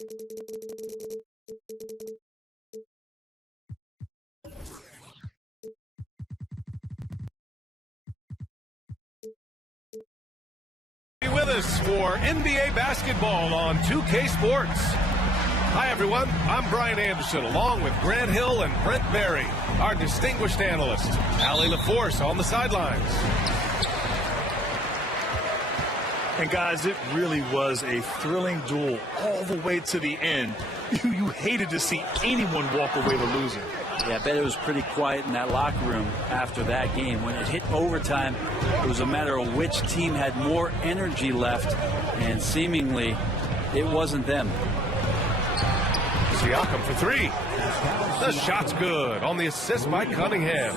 With us for NBA basketball on 2K Sports. Hi, everyone. I'm Brian Anderson, along with Grant Hill and Brent Berry, our distinguished analysts. Allie LaForce on the sidelines. And, guys, it really was a thrilling duel all the way to the end. You hated to see anyone walk away the loser. Yeah, I bet it was pretty quiet in that locker room after that game. When it hit overtime, it was a matter of which team had more energy left, and seemingly it wasn't them. Siakam for three. The shot's good on the assist by Cunningham.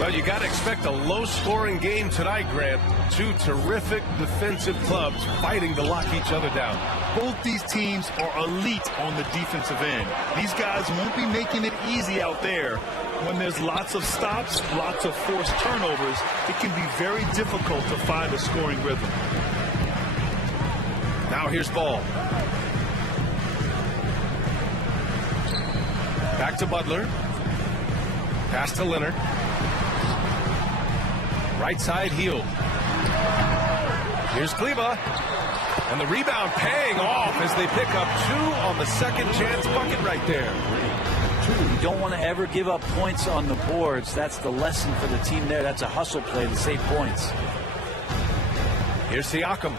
Well, you got to expect a low-scoring game tonight, Grant. Two terrific defensive clubs fighting to lock each other down. Both these teams are elite on the defensive end. These guys won't be making it easy out there. When there's lots of stops, lots of forced turnovers, it can be very difficult to find a scoring rhythm. Now here's Ball. Back to Butler. Pass to Leonard. Right side Hield. Here's Kleba. And the rebound paying off as they pick up two on the second chance bucket right there. You don't want to ever give up points on the boards. That's the lesson for the team there. That's a hustle play to save points. Here's Siakam.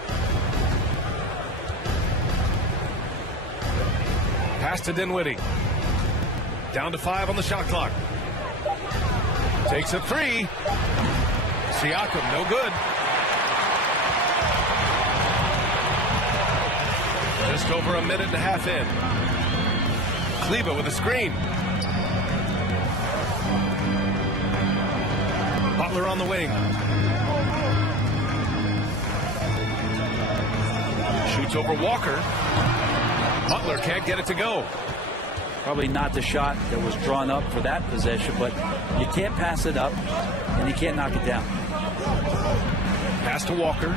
Pass to Dinwiddie. Down to 5 on the shot clock. Takes a three. Siakam, no good. Just over a minute and a half in. Kleba with a screen. Butler on the wing. Shoots over Walker. Butler can't get it to go. Probably not the shot that was drawn up for that possession, but you can't pass it up and you can't knock it down. Pass to Walker.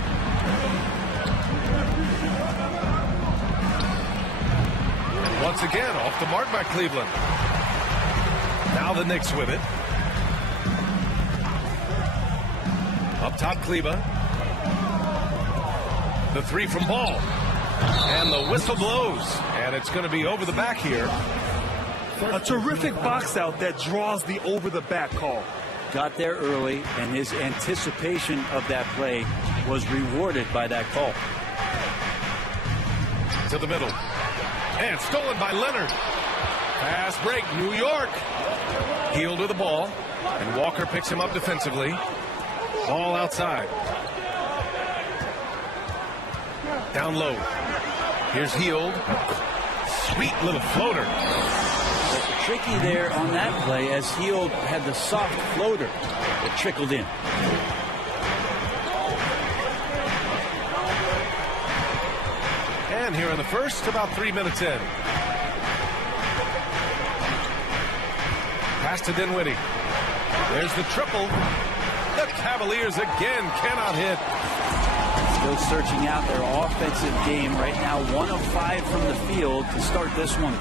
And once again, off the mark by Cleveland. Now the Knicks with it. Up top, Kleba. The three from Ball. And the whistle blows. And it's going to be over the back here. A terrific box out that draws the over-the-back call. Got there early, and his anticipation of that play was rewarded by that call. To the middle. And stolen by Leonard. Pass break, New York. Hield with the ball. And Walker picks him up defensively. Ball outside. Down low. Here's Hield. Sweet little floater. Tricky there on that play as Hield had the soft floater that trickled in. And here in the first, about 3 minutes in. Pass to Dinwiddie. There's the triple. The Cavaliers again cannot hit. Still searching out their offensive game right now. 1 of 5 from the field to start this one.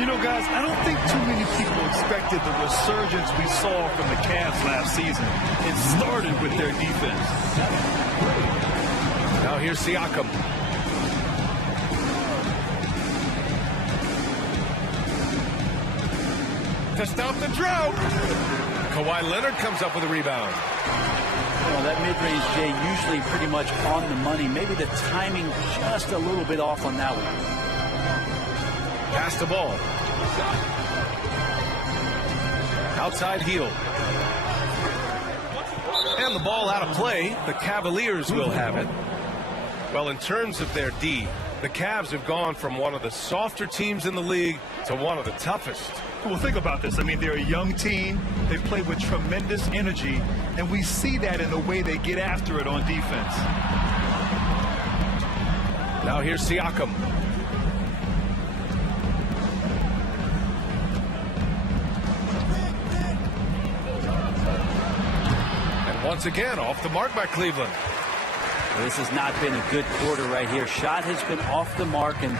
You know, guys, I don't think too many people expected the resurgence we saw from the Cavs last season. It started with their defense. Now here's Siakam. To stop the drought. Kawhi Leonard comes up with a rebound. Well, that mid-range, Jay, usually pretty much on the money. Maybe the timing just a little bit off on that one. Pass the ball. Outside Hield. And the ball out of play. The Cavaliers will have it. Well, in terms of their D, the Cavs have gone from one of the softer teams in the league to one of the toughest. Well, think about this. I mean, they're a young team. They play with tremendous energy, and we see that in the way they get after it on defense. Now here's Siakam. And once again, off the mark by Cleveland. This has not been a good quarter right here. Shot has been off the mark, and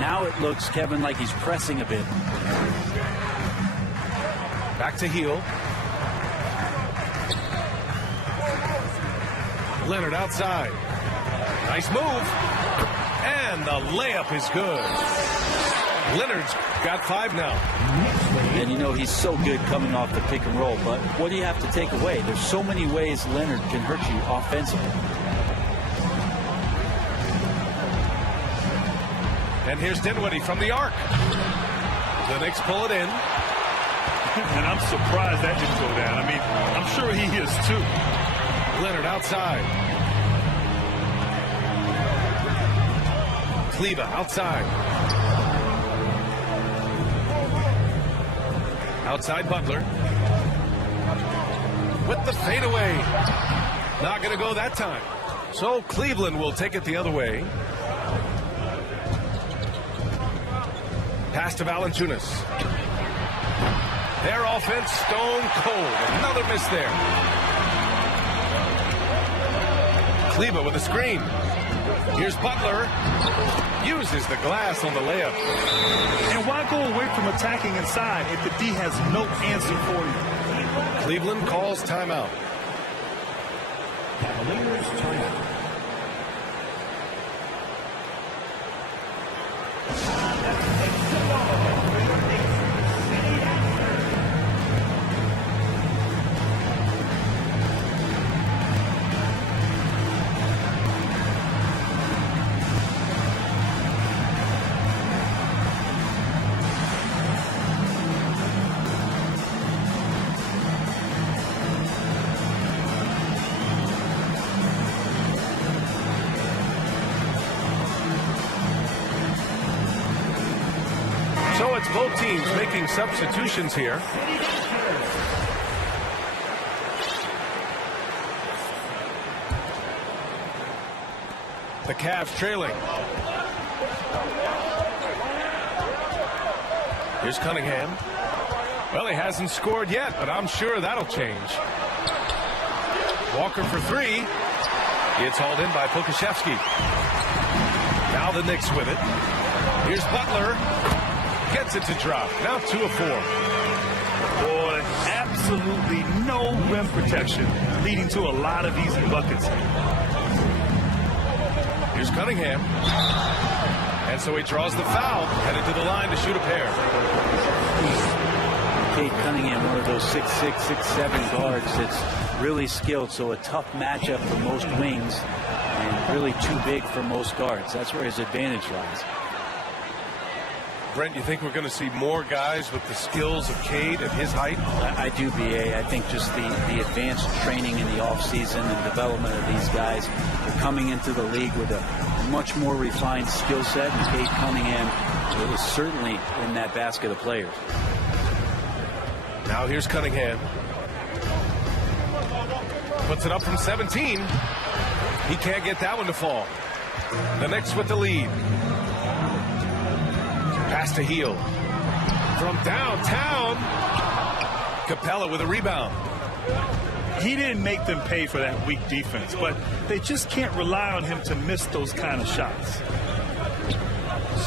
now it looks, Kevin, like he's pressing a bit. Back to Heel. Leonard outside. Nice move. And the layup is good. Leonard's got 5 now. And you know he's so good coming off the pick and roll, but what do you have to take away? There's so many ways Leonard can hurt you offensively. And here's Dinwiddie from the arc. The Knicks pull it in. And I'm surprised that didn't go down. I mean, I'm sure he is too. Leonard outside. Kleba outside. Outside Butler. With the fadeaway. Not going to go that time. So Cleveland will take it the other way. Pass to Valanciunas. Their offense stone cold. Another miss there. Kleba with a screen. Here's Butler. Uses the glass on the layup. And why go away from attacking inside if the D has no answer for you? Cleveland calls timeout. Cavaliers timeout. So it's both teams making substitutions here. The Cavs trailing. Here's Cunningham. Well, he hasn't scored yet, but I'm sure that'll change. Walker for 3. It's hauled in by Pokusevski. Now the Knicks with it. Here's Butler. Gets it to drop. Now 2 of 4. Boy, absolutely no rim protection, leading to a lot of easy buckets. Here's Cunningham. And so he draws the foul, headed to the line to shoot a pair. Kate Cunningham, one of those 6'6", 6'7" guards that's really skilled, so a tough matchup for most wings and really too big for most guards. That's where his advantage lies. Brent, you think we're going to see more guys with the skills of Cade at his height? I do, B.A. I think just the advanced training in the offseason and development of these guys are coming into the league with a much more refined skill set, and Cade Cunningham is certainly in that basket of players. Now here's Cunningham. Puts it up from 17. He can't get that one to fall. The Knicks with the lead. Pass to Heel. From downtown. Capella with a rebound. He didn't make them pay for that weak defense, but they just can't rely on him to miss those kind of shots.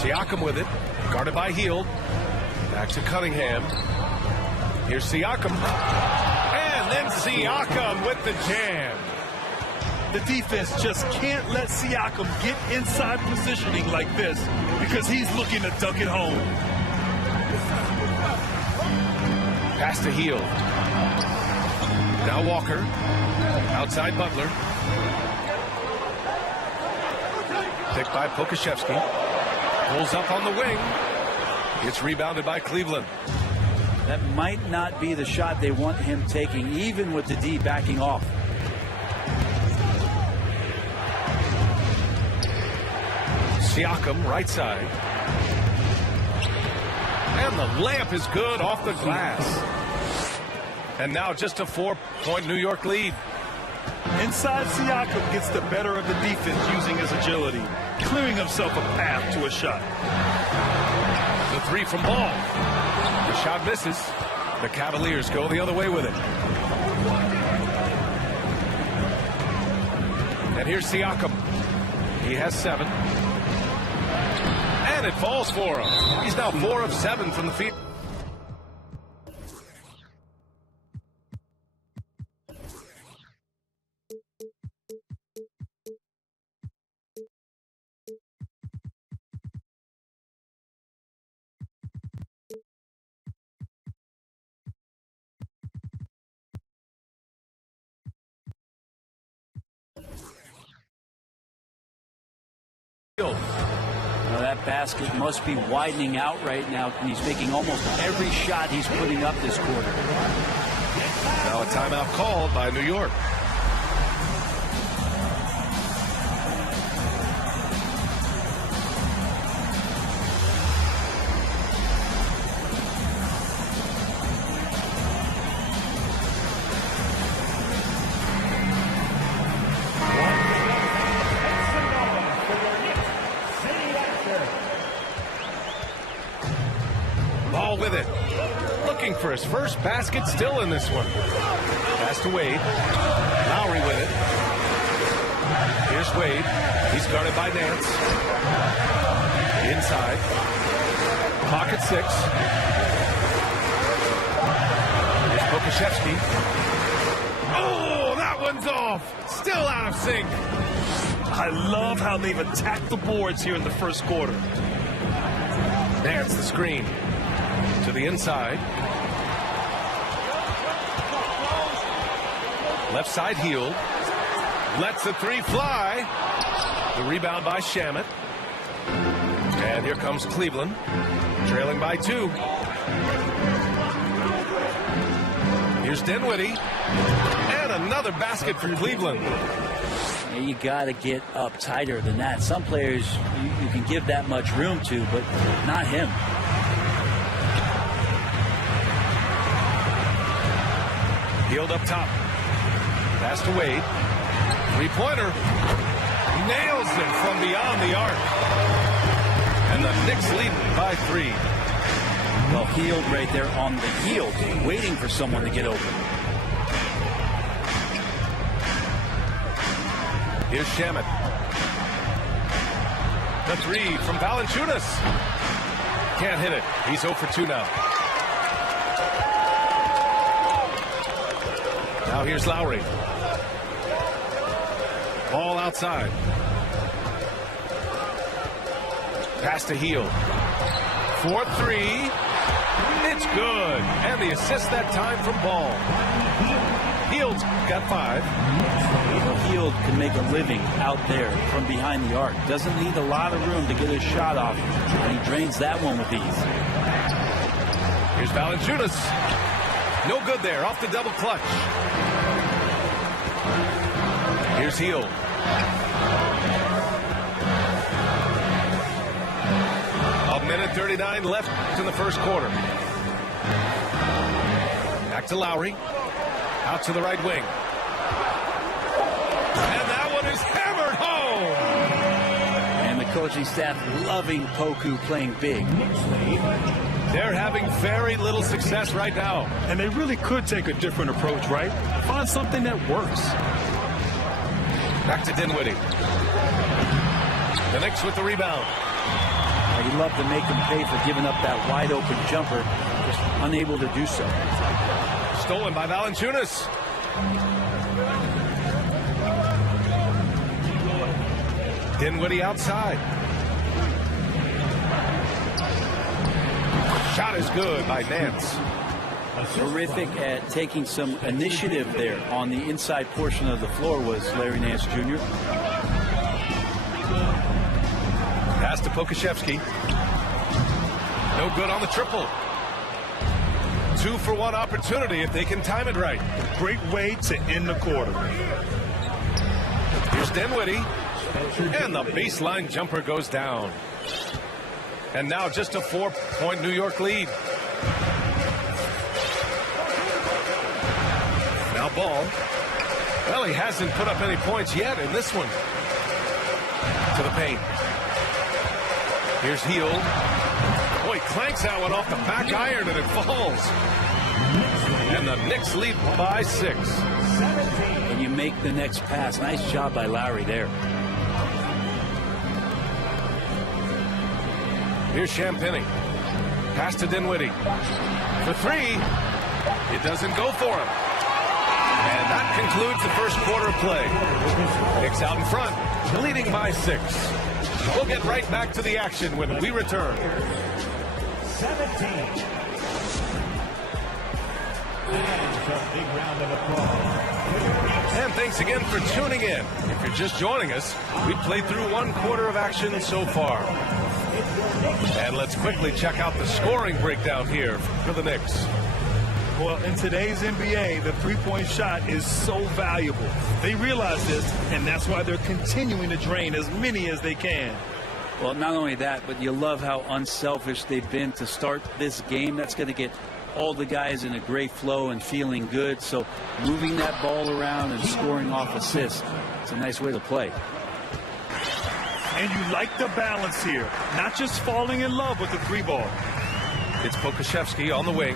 Siakam with it. Guarded by Heel. Back to Cunningham. Here's Siakam. And then Siakam with the jam. The defense just can't let Siakam get inside positioning like this because he's looking to dunk it home. Pass to Heel. Now Walker. Outside Butler. Picked by Pokusevski. Pulls up on the wing. It's rebounded by Cleveland. That might not be the shot they want him taking, even with the D backing off. Siakam, right side. And the layup is good off the glass. And now just a 4-point New York lead. Inside, Siakam gets the better of the defense using his agility, clearing himself a path to a shot. The 3 from Ball. The shot misses. The Cavaliers go the other way with it. And here's Siakam. He has 7. And it falls for him. He's now 4 of 7 from the field. Now that basket must be widening out right now, and he's making almost every shot he's putting up this quarter. Now a timeout called by New York. Ball with it. Looking for his first basket still in this one. Pass to Wade. Lowry with it. Here's Wade. He's guarded by Nance. Inside. Pocket 6. Here's Pokashevsky. Oh, that one's off. Still out of sync. I love how they've attacked the boards here in the first quarter. Nance the screen. To the inside. Left side Hield. Lets the 3 fly. The rebound by Shamet. And here comes Cleveland. Trailing by 2. Here's Dinwiddie. And another basket for Cleveland. You got to get up tighter than that. Some players you can give that much room to, but not him. Hield up top. Pass to Wade. 3-pointer. Nails it from beyond the arc. And the Knicks lead by 3. Well, Hield right there on the heel, waiting for someone to get open. Here's Shamet. The 3 from Valanciunas. Can't hit it. He's 0 for 2 now. Now here's Lowry. Ball outside. Pass to Hield. 4-3. It's good. And the assist that time from Ball. Hield's got 5. Hield can make a living out there from behind the arc. Doesn't need a lot of room to get his shot off. And he drains that one with ease. Here's Valanciunas. No good there. Off the double clutch. Here's Hield. A minute 39 left in the first quarter. Back to Lowry. Out to the right wing. And that one is hammered home. And the coaching staff loving Poku playing big. They're having very little success right now. And they really could take a different approach, right? Find something that works. Back to Dinwiddie. The Knicks with the rebound. You'd love to make them pay for giving up that wide open jumper. Just unable to do so. Stolen by Valanciunas. Dinwiddie outside. Shot is good by Nance. Terrific at taking some initiative there on the inside portion of the floor was Larry Nance Jr. Pass to Pokashevsky. No good on the triple. 2-for-1 opportunity if they can time it right. Great way to end the quarter. Here's Dinwiddie. And the baseline jumper goes down. And now just a 4-point New York lead. Now Ball. Well, he hasn't put up any points yet in this one. To the paint. Here's Hield. Boy, clanks that one off the back iron and it falls. And the Knicks lead by 6. And you make the next pass. Nice job by Lowry there. Here's Champagny. Pass to Dinwiddie. For three. It doesn't go for him. And that concludes the first quarter of play. Knicks out in front, leading by 6. We'll get right back to the action when we return. 17. And a big round of applause. And thanks again for tuning in. If you're just joining us, we've played through one quarter of action so far. And let's quickly check out the scoring breakdown here for the Knicks. Well, in today's NBA, the three-point shot is so valuable. They realize this, and that's why they're continuing to drain as many as they can. Well, not only that, but you love how unselfish they've been to start this game. That's going to get all the guys in a great flow and feeling good. So moving that ball around and scoring off assists, it's a nice way to play. And you like the balance here, not just falling in love with the three ball. It's Pokusevski on the wing.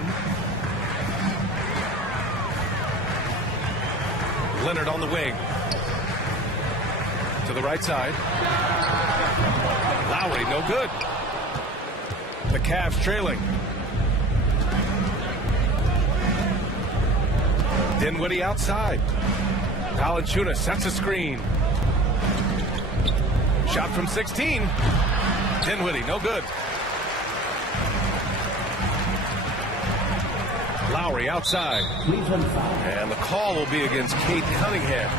Leonard on the wing. To the right side. Lowry, no good. The Cavs trailing. Dinwiddie outside. Valanciunas sets a screen. Shot from 16. Dinwiddie, no good. Lowry outside. And the call will be against Cade Cunningham.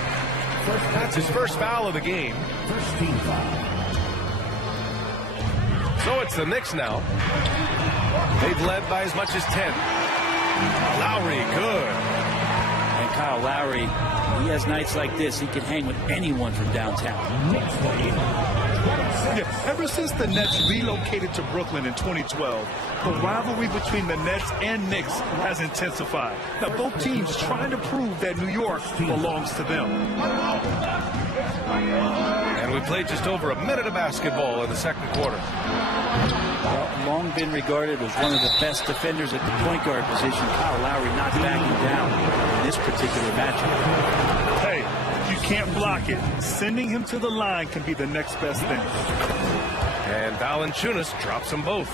That's his first foul of the game. First team foul. So it's the Knicks now. They've led by as much as 10. Lowry, good. And Kyle Lowry, he has nights like this. He can hang with anyone from downtown. Yeah, ever since the Nets relocated to Brooklyn in 2012, the rivalry between the Nets and Knicks has intensified. Now, both teams trying to prove that New York belongs to them. And we played just over a minute of basketball in the second quarter. Well, long been regarded as one of the best defenders at the point guard position. Kyle Lowry not backing down in this particular matchup. Hey, you can't block it. Sending him to the line can be the next best thing. And Valanciunas drops them both.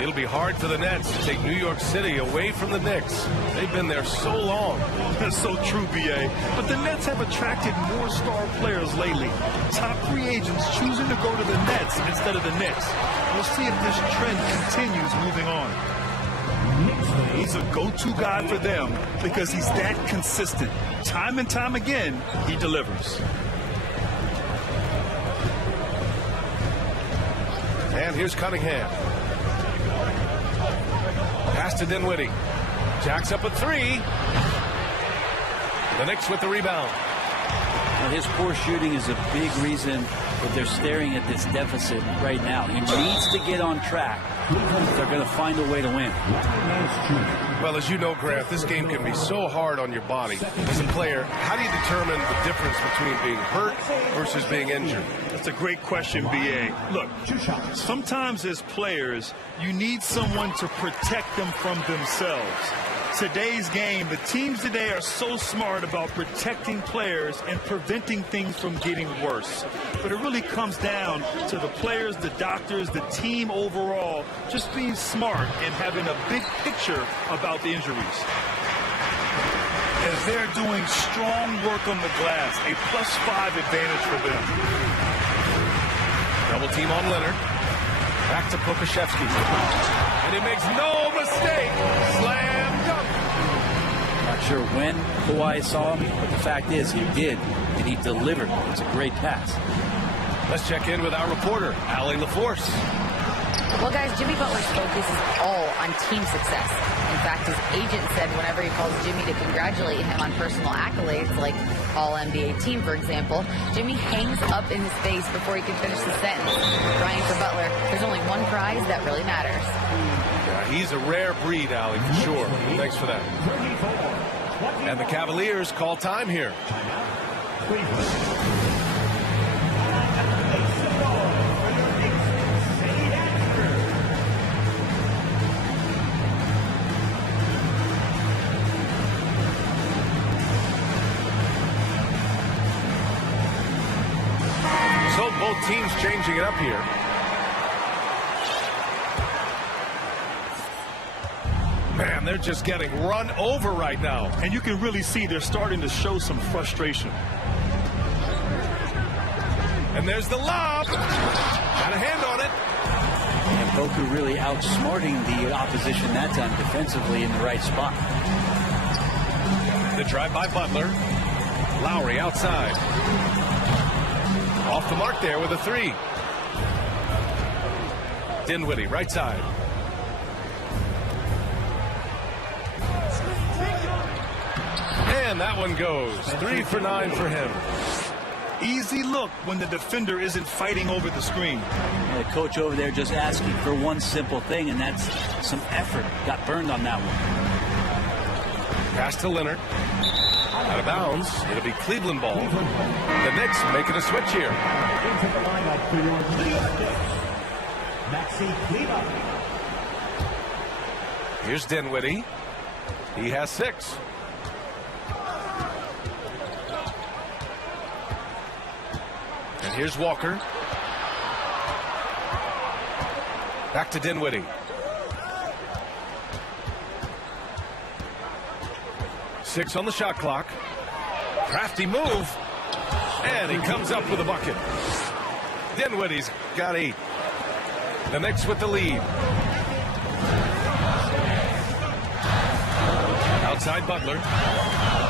It'll be hard for the Nets to take New York City away from the Knicks. They've been there so long. That's so true, B.A. But the Nets have attracted more star players lately. Top free agents choosing to go to the Nets instead of the Knicks. We'll see if this trend continues moving on. He's a go-to guy for them because he's that consistent. Time and time again, he delivers. And here's Cunningham. Pass to Dinwiddie. Jacks up a three. The Knicks with the rebound. Now, his poor shooting is a big reason that they're staring at this deficit right now. He needs to get on track if they're going to find a way to win. Well, as you know, Grant, this game can be so hard on your body. As a player, how do you determine the difference between being hurt versus being injured? That's a great question, B.A. Look, sometimes as players, you need someone to protect them from themselves. Today's game, the teams today are so smart about protecting players and preventing things from getting worse. But it really comes down to the players, the doctors, the team overall, just being smart and having a big picture about the injuries. As they're doing strong work on the glass, a +5 advantage for them. Double team on Leonard. Back to Pokusevski. And he makes no mistake. Slam dunk. Not sure when Kawhi saw him, but the fact is he did, and he delivered. It's a great pass. Let's check in with our reporter, Allie LaForce. Well, guys, Jimmy Butler's focus is all on team success. In fact, his agent said whenever he calls Jimmy to congratulate him on personal accolades, like All-NBA team, for example, Jimmy hangs up in his face before he can finish the sentence. Crying for Butler, there's only one prize that really matters. Yeah, he's a rare breed, Allie, for sure. Thanks for that. And the Cavaliers call time here. So both teams changing it up here. they're just getting run over right now. And you can really see they're starting to show some frustration. And there's the lob. Got a hand on it. And Boku really outsmarting the opposition that time defensively in the right spot. The drive by Butler. Lowry outside. Off the mark there with a three. Dinwiddie right side. And that one goes. 3 for 9 for him. Easy look when the defender isn't fighting over the screen. And the coach over there just asking for one simple thing, and that's some effort. Got burned on that one. Pass to Leonard. Out of bounds. It'll be Cleveland ball. The Knicks making a switch here. Into the lineup for your New York Knicks, Maxi Kleber. Here's Dinwiddie. He has 6. And here's Walker. Back to Dinwiddie. 6 on the shot clock. Crafty move. And he comes up with a bucket. Dinwiddie's got 8. The Knicks with the lead. Outside Butler.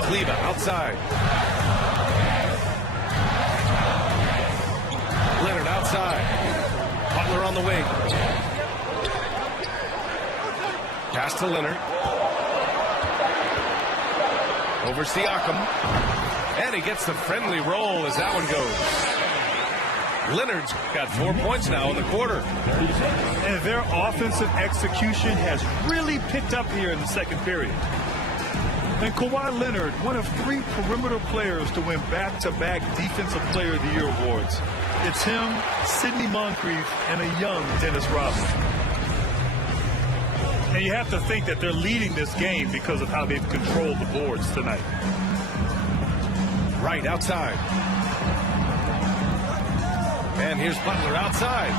Kleber outside. Leonard outside. Butler on the wing. Pass to Leonard. Over Siakam. And he gets the friendly roll as that one goes. Leonard's got 4 points now in the quarter. And their offensive execution has really picked up here in the second period. And Kawhi Leonard, one of 3 perimeter players to win back-to-back Defensive Player of the Year awards. It's him, Sidney Moncrief, and a young Dennis Rodman. And you have to think that they're leading this game because of how they've controlled the boards tonight. Right outside. And here's Butler outside.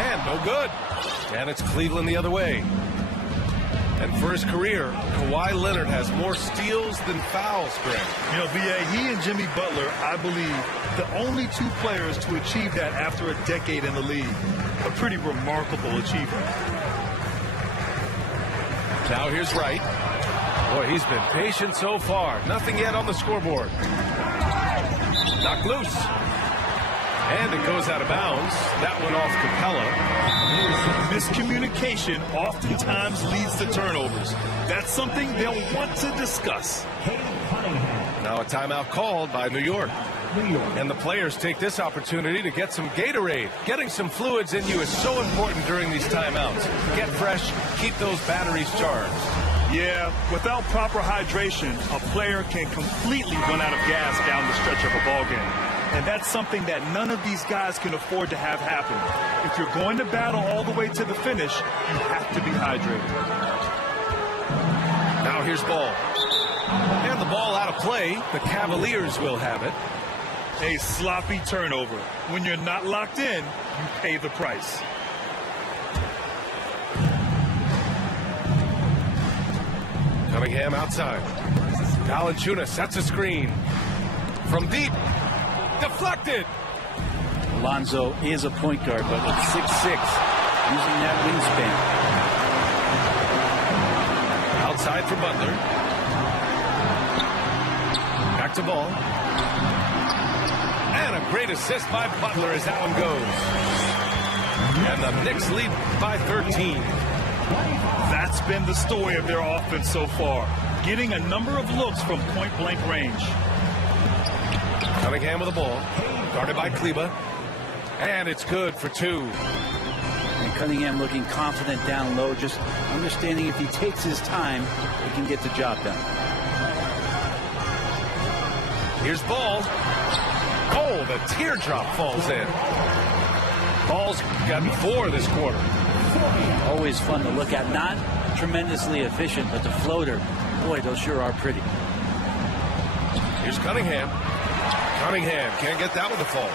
And no good. And it's Cleveland the other way. And for his career, Kawhi Leonard has more steals than fouls, Greg. You know, B.A., he and Jimmy Butler, I believe, the only 2 players to achieve that after a decade in the league. A pretty remarkable achievement. Now here's Wright. Boy, he's been patient so far. Nothing yet on the scoreboard. Knocked loose. And it goes out of bounds. That one off Capella. Miscommunication oftentimes leads to turnovers. That's something they'll want to discuss. Now a timeout called by New York. And the players take this opportunity to get some Gatorade. Getting some fluids in you is so important during these timeouts. Get fresh, keep those batteries charged. Yeah, without proper hydration, a player can completely run out of gas down the stretch of a ball game. And that's something that none of these guys can afford to have happen. If you're going to battle all the way to the finish, you have to be hydrated. Now here's ball. And the ball out of play. The Cavaliers will have it. A sloppy turnover. When you're not locked in, you pay the price. Cunningham outside. Valanciunas sets a screen. From deep. Deflected. Alonzo is a point guard, but at 6'6", using that wingspan. Outside for Butler. Back to ball. And a great assist by Butler as that one goes. And the Knicks lead by 13. That's been the story of their offense so far. Getting a number of looks from point-blank range. Cunningham with the ball. Guarded by Kleber. And it's good for 2. And Cunningham looking confident down low, just understanding if he takes his time, he can get the job done. Here's Ball. Oh, the teardrop falls in. Ball's gotten 4 this quarter. Always fun to look at. Not tremendously efficient, but the floater, boy, those sure are pretty. Here's Cunningham. Cunningham can't get that with a fall.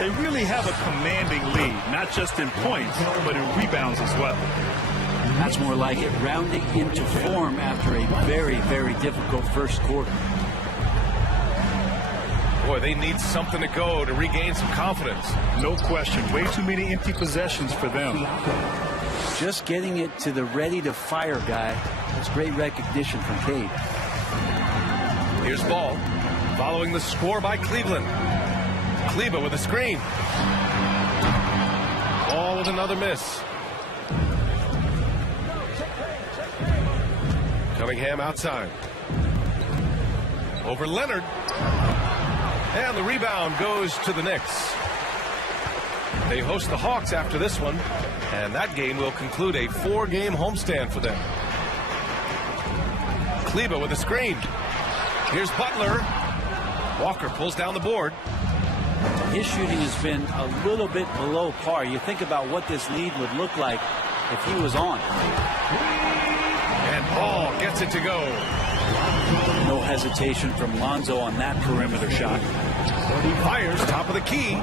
They really have a commanding lead, not just in points, but in rebounds as well. That's more like it, rounding into form after a very, very difficult first quarter. Boy, they need something to go to regain some confidence. No question. Way too many empty possessions for them. Just getting it to the ready-to-fire guy. That's great recognition from Cade. Here's ball. Following the score by Cleveland. Kleba with a screen. Ball with another miss. Cunningham outside. Over Leonard. And the rebound goes to the Knicks. They host the Hawks after this one, and that game will conclude a 4-game homestand for them. Kleba with a screen. Here's Butler. Walker pulls down the board. His shooting has been a little bit below par. You think about what this lead would look like if he was on. And Paul gets it to go. No hesitation from Lonzo on that perimeter shot. He fires top of the key.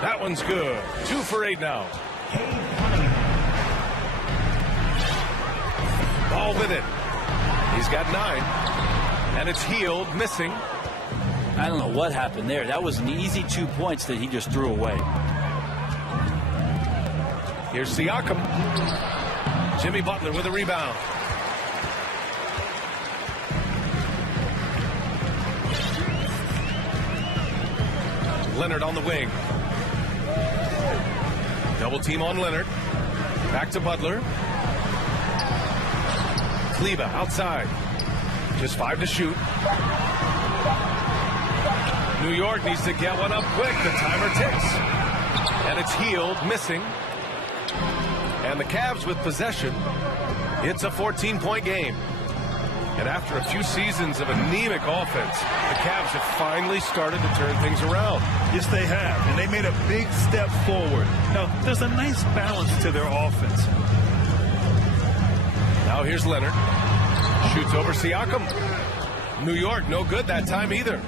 That one's good. 2 for 8 now. Ball with it. He's got 9. And it's Healed, missing. I don't know what happened there. That was an easy 2 points that he just threw away. Here's Siakam. Jimmy Butler with a rebound. Leonard on the wing. Double team on Leonard. Back to Butler. Kleba outside. Just 5 to shoot. New York needs to get one up quick. The timer ticks. And it's Healed, missing. And the Cavs with possession. It's a 14-point game. And after a few seasons of anemic offense, the Cavs have finally started to turn things around. Yes, they have. And they made a big step forward. Now, there's a nice balance to their offense. Now here's Leonard. Shoots over Siakam. New York, no good that time either.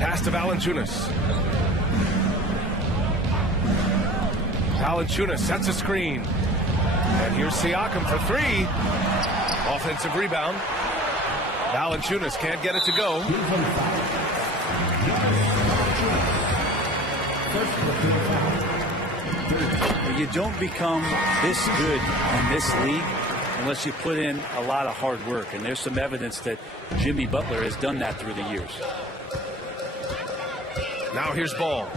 Pass to Valanciunas. Valanciunas sets a screen. And here's Siakam for 3. Offensive rebound. Valanciunas can't get it to go. You don't become this good in this league unless you put in a lot of hard work. And there's some evidence that Jimmy Butler has done that through the years. Now here's Ball.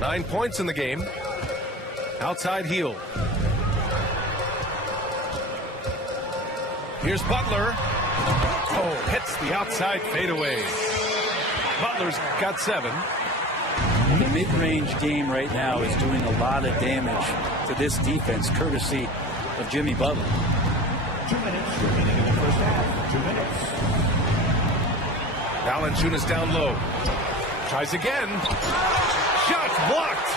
9 points in the game. Outside Healed. Here's Butler. Oh, hits the outside fadeaway. Butler's got 7. The mid-range game right now is doing a lot of damage to this defense, courtesy of Jimmy Butler. 2 minutes remaining in the first half. 2 minutes. Valanciunas down low. Tries again. Shot blocked.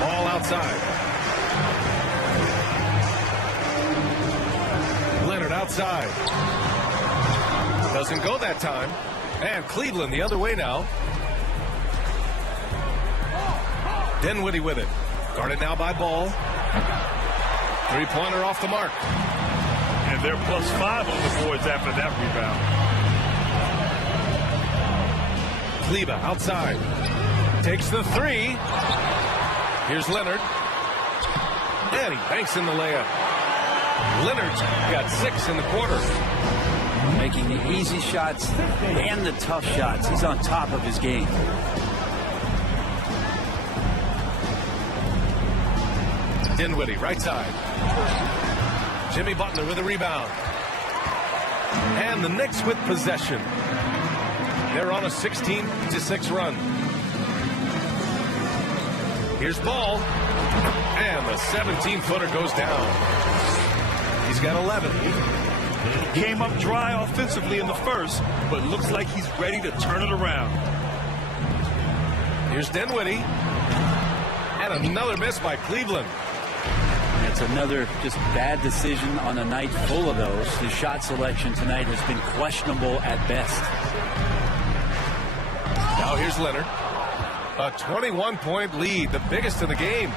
Ball outside. Leonard outside. Doesn't go that time. And Cleveland the other way now. Dinwiddie with it. Guarded now by Ball. 3-pointer off the mark. And they're +5 on the boards after that rebound. Kleba outside. Takes the 3. Here's Leonard. And he banks in the layup. Leonard's got 6 in the quarter. Making the easy shots and the tough shots. He's on top of his game. Dinwiddie, right side. Jimmy Butler with a rebound. And the Knicks with possession. They're on a 16-6 run. Here's Ball. And the 17-footer goes down. He's got 11. He came up dry offensively in the first, but looks like he's ready to turn it around. Here's Dinwiddie. And another miss by Cleveland. It's another just bad decision on a night full of those. His shot selection tonight has been questionable at best. Now here's Leonard. A 21-point lead, the biggest in the game.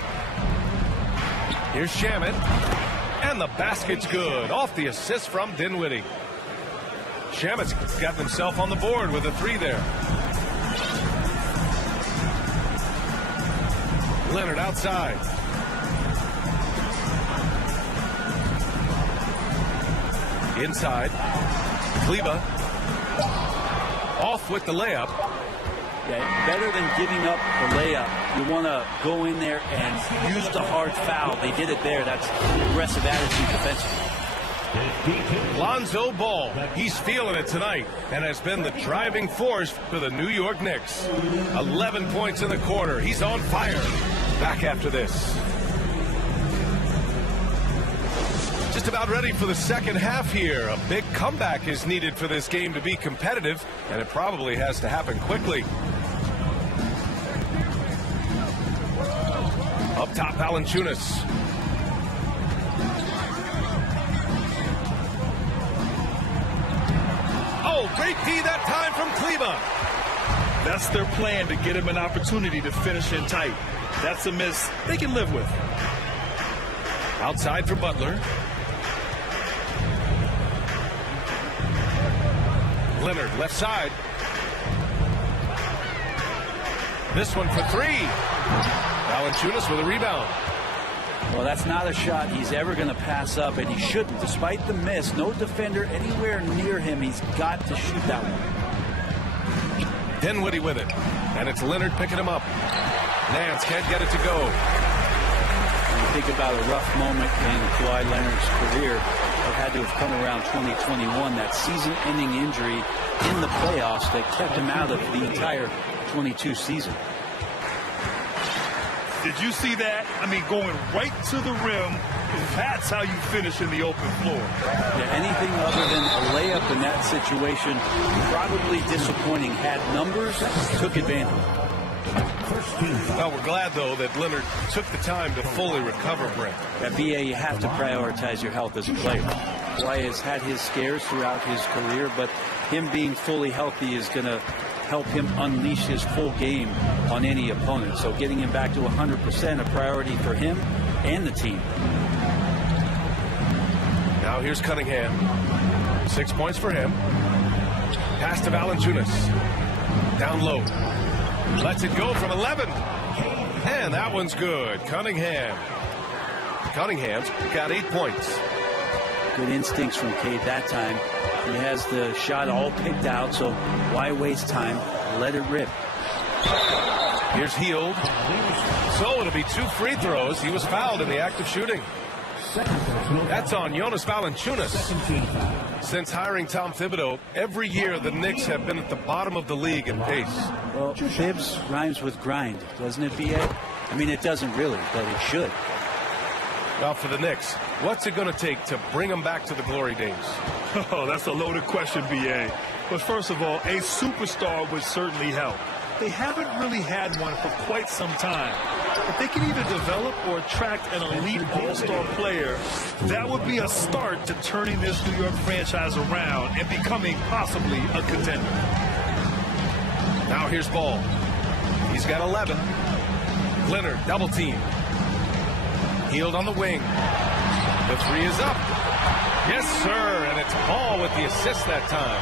Here's Shamet. And the basket's good. Off the assist from Dinwiddie. Shamet's got himself on the board with a 3 there. Leonard outside. Inside. Kleba. Off with the layup. Yeah, better than giving up the layup, you want to go in there and use the hard foul. They did it there. That's aggressive attitude defensively. Lonzo Ball, he's feeling it tonight and has been the driving force for the New York Knicks. 11 points in the quarter. He's on fire. Back after this. Just about ready for the second half here. A big comeback is needed for this game to be competitive, and it probably has to happen quickly. Up top, Valanciunas. Oh, great D that time from Kleba. That's their plan, to get him an opportunity to finish in tight. That's a miss they can live with. Outside for Butler. Leonard, left side. This one for 3. Valanciunas with a rebound. Well, that's not a shot he's ever going to pass up, and he shouldn't. Despite the miss, no defender anywhere near him. He's got to shoot that one. Dinwiddie with it. And it's Leonard picking him up. Nance can't get it to go. When you think about a rough moment in Kawhi Leonard's career, it had to have come around 2021, that season-ending injury in the playoffs that kept him out of the entire 22 season. Did you see that? I mean, going right to the rim, that's how you finish in the open floor. Yeah, anything other than a layup in that situation, probably disappointing. Had numbers, took advantage. Well, we're glad, though, that Leonard took the time to fully recover, Brent. At BA, you have to prioritize your health as a player. Kawhi has had his scares throughout his career, but him being fully healthy is going to help him unleash his full game on any opponent. So getting him back to 100%, a priority for him and the team. Now here's Cunningham. 6 points for him. Pass to Valanciunas. Down low. Lets it go from 11. And that one's good. Cunningham's got 8 points. Good instincts from Cade that time. He has the shot all picked out, so why waste time? Let it rip. Here's Hield. So it'll be 2 free throws. He was fouled in the act of shooting. That's on Jonas Valanciunas. Since hiring Tom Thibodeau, every year the Knicks have been at the bottom of the league in pace. Well, Fibs rhymes with grind, doesn't it, B.A.? I mean, it doesn't really, but it should. Now for the Knicks, what's it going to take to bring them back to the glory days? Oh, that's a loaded question, B.A. But first of all, a superstar would certainly help. They haven't really had one for quite some time. If they can either develop or attract an elite all-star player, that would be a start to turning this New York franchise around and becoming possibly a contender. Now here's Ball. He's got 11. Leonard, double team. Hield on the wing. The 3 is up. Yes, sir, and it's Ball with the assist that time.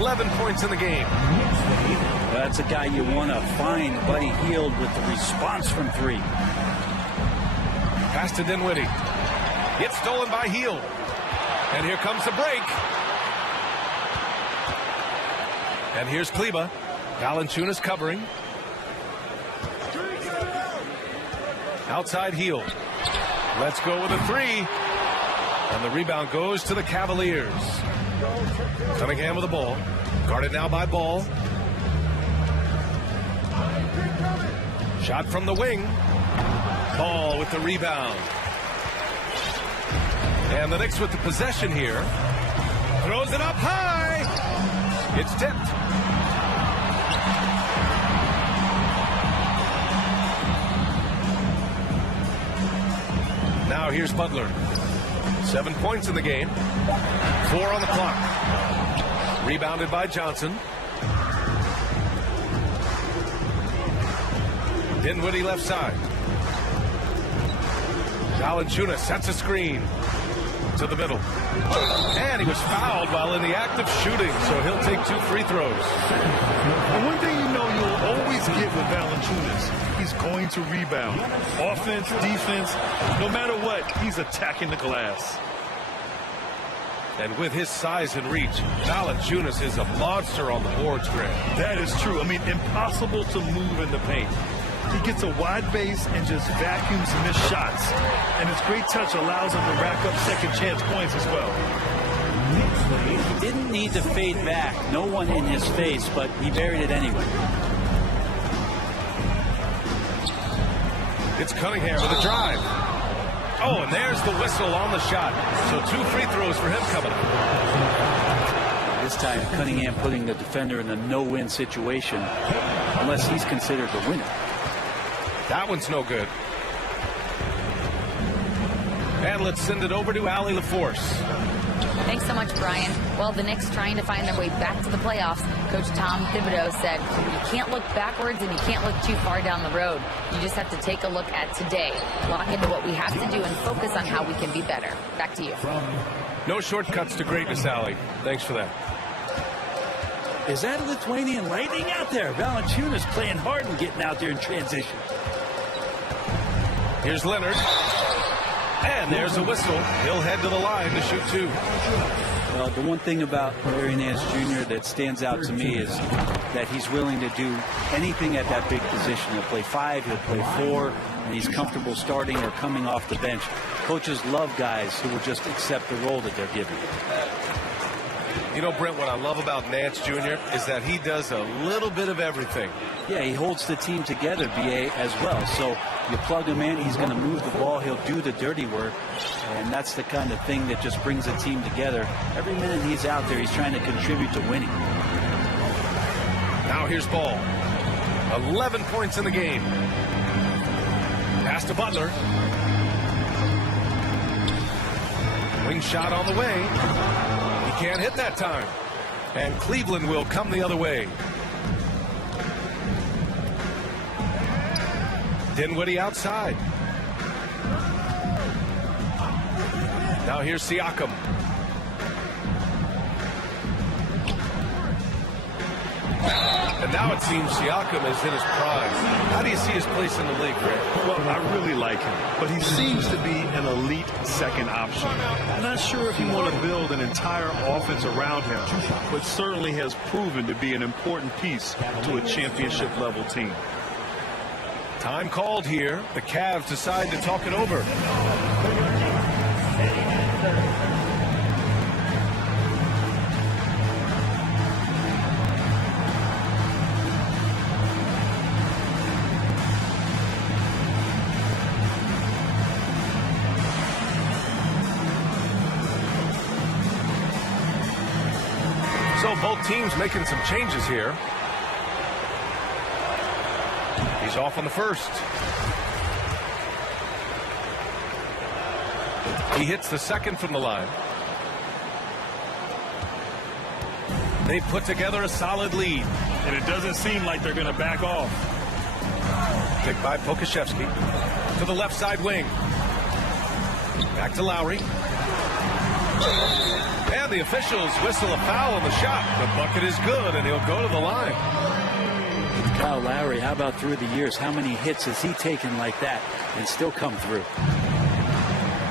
11 points in the game. Well, that's a guy you want to find, Buddy Hield, with the response from 3. Pass to Dinwiddie. Gets stolen by Hield. And here comes the break. And here's Kleba. Valanciunas covering. Outside Hield. Let's go with a 3. And the rebound goes to the Cavaliers. Cunningham with the ball. Guarded now by Ball. Shot from the wing. Ball with the rebound. And the Knicks with the possession here. Throws it up high. It's tipped. Now here's Butler. 7 points in the game. 4 on the clock. Rebounded by Johnson. Dinwiddie left side. Valanciunas sets a screen to the middle. And he was fouled while in the act of shooting, so he'll take 2 free throws. And one thing you know you'll always get with Valanciunas, he's going to rebound. Offense, defense, no matter what, he's attacking the glass. And with his size and reach, Valanciunas is a monster on the boards, Grant. That is true. I mean, impossible to move in the paint. He gets a wide base and just vacuums missed shots. And his great touch allows him to rack up second chance points as well. He didn't need to fade back. No one in his face, but he buried it anyway. It's Cunningham with a drive. Oh, and there's the whistle on the shot. So 2 free throws for him coming up. This time, Cunningham putting the defender in a no-win situation, unless he's considered the winner. That one's no good. And let's send it over to Allie LaForce. Thanks so much, Brian. Well, the Knicks trying to find their way back to the playoffs. Coach Tom Thibodeau said, you can't look backwards and you can't look too far down the road. You just have to take a look at today, lock into what we have to do, and focus on how we can be better. Back to you. No shortcuts to greatness, Allie. Thanks for that. Is that Lithuanian lightning out there? Valanciunas playing hard and getting out there in transition. Here's Leonard. And there's a whistle. He'll head to the line to shoot 2. Well, the one thing about Larry Nance Jr. that stands out to me is that he's willing to do anything at that big position. He'll play 5, he'll play 4, and he's comfortable starting or coming off the bench. Coaches love guys who will just accept the role that they're given. You know, Brent, what I love about Nance Jr. is that he does a little bit of everything. Yeah, he holds the team together, BA, as well. So you plug him in, he's going to move the ball, he'll do the dirty work, and that's the kind of thing that just brings a team together. Every minute he's out there, he's trying to contribute to winning. Now here's Ball. 11 points in the game. Pass to Butler. Wing shot on the way. He can't hit that time. And Cleveland will come the other way. Dinwiddie outside. Now here's Siakam. And now it seems Siakam is in his prime. How do you see his place in the league, Grant? Well, I really like him, but he seems to be an elite second option. I'm not sure if you want to build an entire offense around him, but certainly has proven to be an important piece to a championship-level team. Time called here. The Cavs decide to talk it over. So both teams making some changes here. He's off on the first. He hits the second from the line. They put together a solid lead. And it doesn't seem like they're going to back off. Picked by Pokashevsky to the left side wing. Back to Lowry. And the officials whistle a foul on the shot. The bucket is good, and he'll go to the line. Kyle Lowry, how about through the years? How many hits has he taken like that and still come through?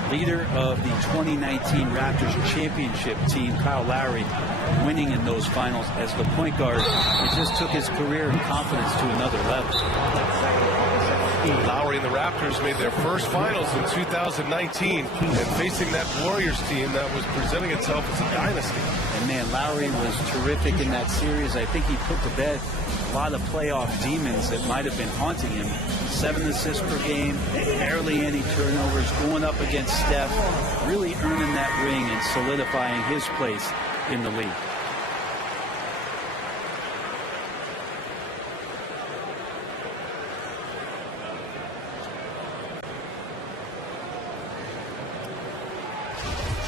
Leader of the 2019 Raptors championship team, Kyle Lowry, winning in those finals as the point guard. It just took his career and confidence to another level. Lowry and the Raptors made their first finals in 2019, and facing that Warriors team that was presenting itself as a dynasty. And man, Lowry was terrific in that series. I think he put to bed a lot of playoff demons that might have been haunting him. 7 assists per game, barely any turnovers, going up against Steph, really earning that ring and solidifying his place in the league.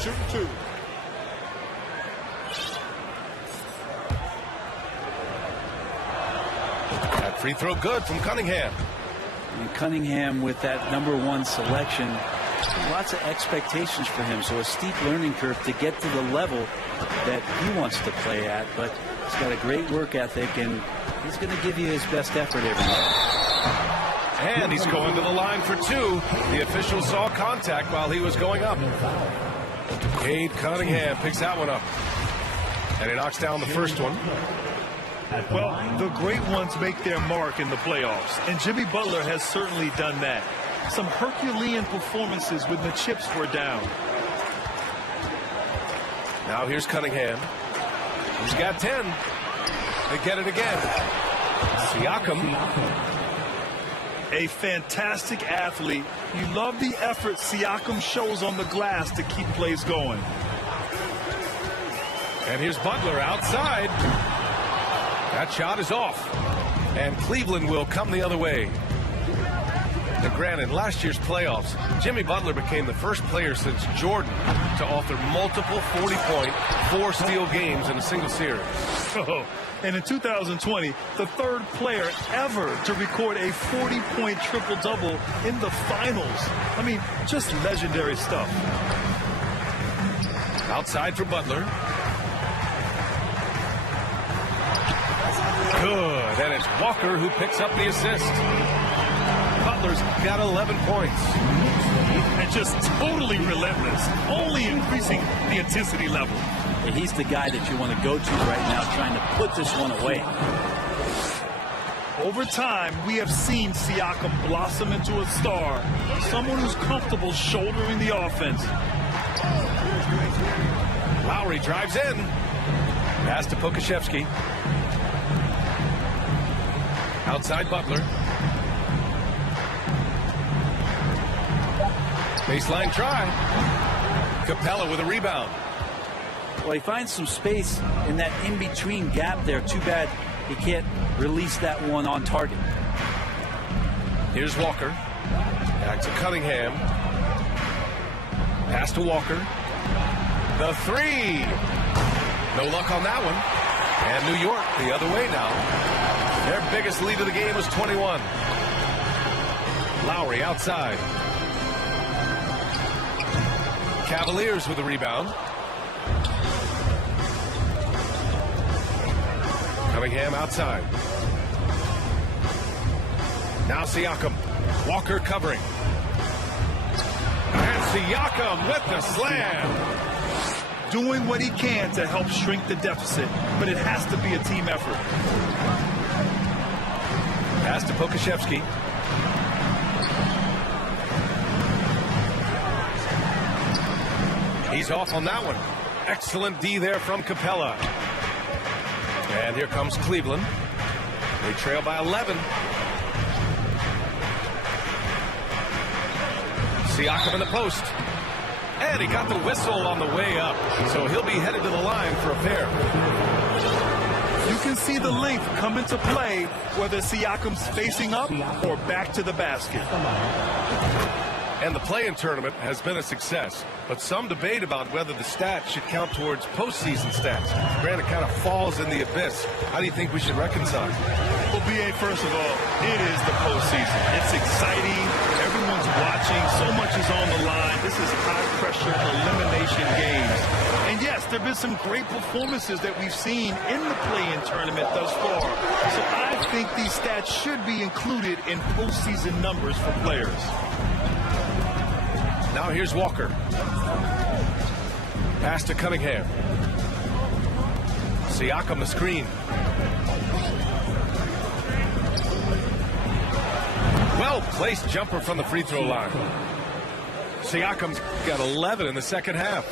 Shooting 2. That free throw good from Cunningham. And Cunningham, with that #1 selection, lots of expectations for him. So a steep learning curve to get to the level that he wants to play at. But he's got a great work ethic, and he's going to give you his best effort every night. And he's going to the line for 2. The official saw contact while he was going up. Cade Cunningham picks that one up. And he knocks down the first one. Well, the great ones make their mark in the playoffs, and Jimmy Butler has certainly done that. Some Herculean performances when the chips were down. Now here's Cunningham. He's got 10. They get it again. Siakam. A fantastic athlete. You love the effort Siakam shows on the glass to keep plays going. And here's Butler outside. That shot is off. And Cleveland will come the other way. Now, granted, last year's playoffs, Jimmy Butler became the first player since Jordan to author multiple 40-point, 4-steal games in a single series. And in 2020, the third player ever to record a 40-point triple-double in the finals. I mean, just legendary stuff. Outside for Butler. Good. And it's Walker who picks up the assist. Butler's got 11 points. And just totally relentless, only increasing the intensity level. And he's the guy that you want to go to right now, trying to put this one away. Over time, we have seen Siakam blossom into a star, someone who's comfortable shouldering the offense. Lowry drives in. Pass to Pokashevsky. Outside Butler. Baseline try. Capella with a rebound. Well, he finds some space in that in-between gap there. Too bad he can't release that one on target. Here's Walker. Back to Cunningham. Pass to Walker. The 3. No luck on that one. And New York the other way now. Their biggest lead of the game was 21. Lowry outside. Cavaliers with a rebound. Cunningham outside. Now Siakam. Walker covering. And Siakam with the slam. Doing what he can to help shrink the deficit, but it has to be a team effort. Pass to Pokashevsky. He's off on that one. Excellent D there from Capella. And here comes Cleveland. They trail by 11. Siakam in the post. And he got the whistle on the way up. So he'll be headed to the line for a pair. You can see the length come into play whether Siakam's facing up or back to the basket. And the play-in tournament has been a success, but some debate about whether the stats should count towards postseason stats. Grant, it kind of falls in the abyss. How do you think we should reconcile? Well, B.A., first of all, it is the postseason. It's exciting. Everyone's watching. So much is on the line. This is high-pressure elimination games. And yes, there have been some great performances that we've seen in the play-in tournament thus far. So I think these stats should be included in postseason numbers for players. Now here's Walker. Pass to Cunningham. Siakam the screen. Well-placed jumper from the free throw line. Siakam's got 11 in the second half.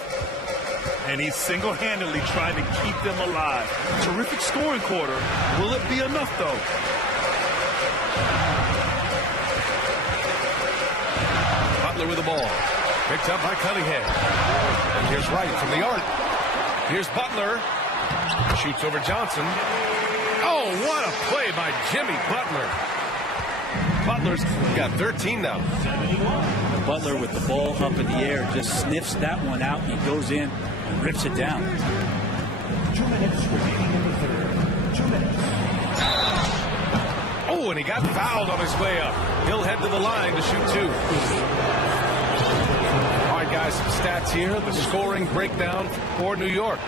And he's single-handedly trying to keep them alive. Terrific scoring quarter. Will it be enough, though? Butler with the ball. Picked up by Cunningham. And here's Wright from the arc. Here's Butler. Shoots over Johnson. Oh, what a play by Jimmy Butler. Butler's got 13 now. Butler with the ball up in the air just sniffs that one out. He goes in and rips it down. 2 minutes remaining in the third. 2 minutes. Oh, Oh, and he got fouled on his way up. He'll head to the line to shoot 2. All right, guys, some stats here. The scoring breakdown for New York.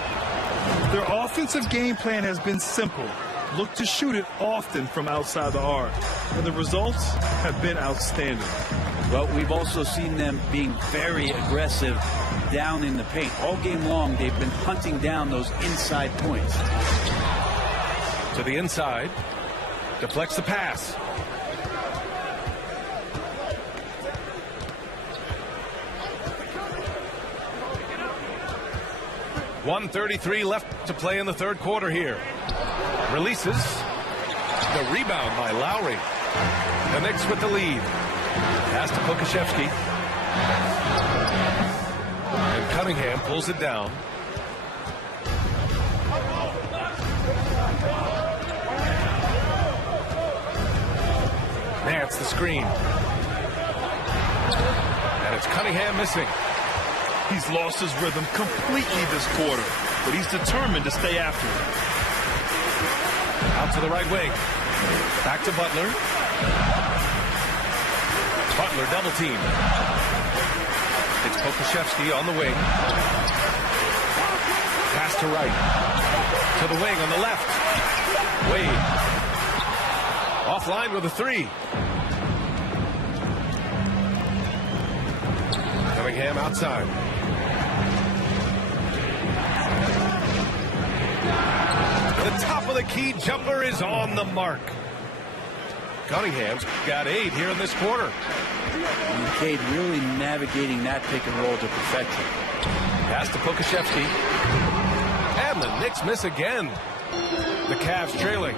Their offensive game plan has been simple. Look to shoot it often from outside the arc. And the results have been outstanding. Well, we've also seen them being very aggressive down in the paint. All game long, they've been hunting down those inside points. To the inside. Deflects the pass. .133 left to play in the third quarter here. Releases. The rebound by Lowry. The Knicks with the lead. Pass to Pokashevsky. And Cunningham pulls it down. Nance the screen. And it's Cunningham missing. He's lost his rhythm completely this quarter, but he's determined to stay after it. Out to the right wing. Back to Butler. Butler double team. It's Pokashevsky on the wing. Pass to right. To the wing on the left. Wade. Offline with a 3. Cunningham outside. The top of the key jumper is on the mark. Cunningham's got 8 here in this quarter. Cade really navigating that pick and roll to perfection. Pass to Pokashevsky. And the Knicks miss again. The Cavs trailing.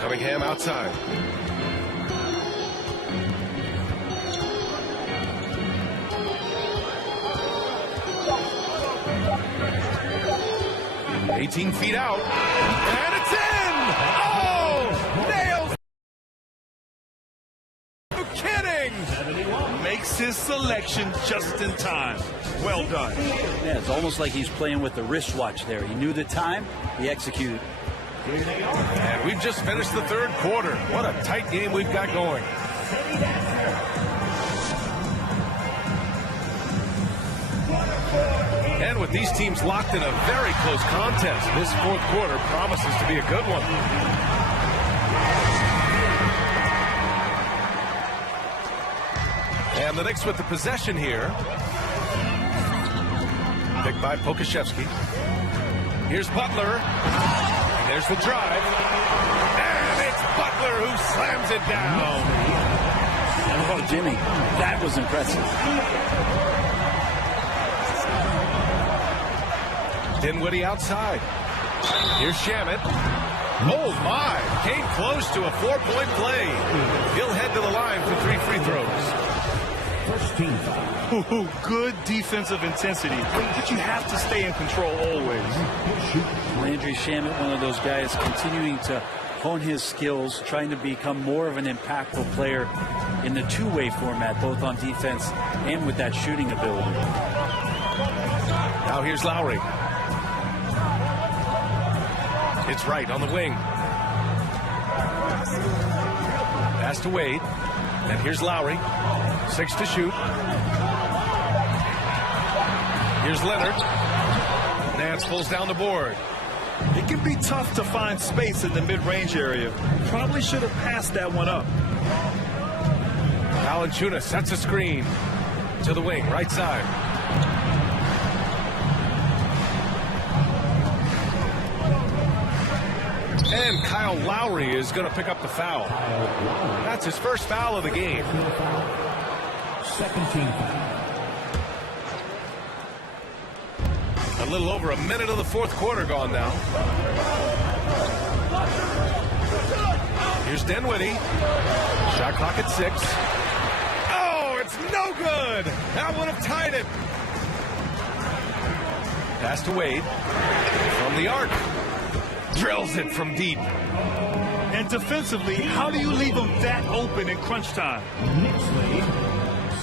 Cunningham outside. .18 feet out. And it's in! Oh! Nails! No kidding! Makes his selection just in time. Well done. Yeah, it's almost like he's playing with the wristwatch there. He knew the time, he executed. And we've just finished the third quarter. What a tight game we've got going. And with these teams locked in a very close contest, this fourth quarter promises to be a good one. And the Knicks with the possession here. Picked by Pokashevsky. Here's Butler. And there's the drive. And it's Butler who slams it down. Oh, Jimmy, that was impressive. Dinwiddie outside. Here's Shamet. Oh, my. Came close to a 4-point play. He'll head to the line for 3 free throws. First team foul. Good defensive intensity, but you have to stay in control always. Landry Shamet, one of those guys continuing to hone his skills, trying to become more of an impactful player in the two-way format, both on defense and with that shooting ability. Now here's Lowry. It's right on the wing. Pass to Wade. And here's Lowry. 6 to shoot. Here's Leonard. Nance pulls down the board. It can be tough to find space in the mid-range area. Probably should have passed that one up. Valanciunas sets a screen. To the wing, right side. And Kyle Lowry is going to pick up the foul. That's his first foul of the game. Second team foul. A little over a minute of the fourth quarter gone now. Here's Dinwiddie. Shot clock at 6. Oh, it's no good. That would have tied it. Pass to Wade. From the arc. Drills it from deep. And defensively, how do you leave them that open in crunch time? Knicks lead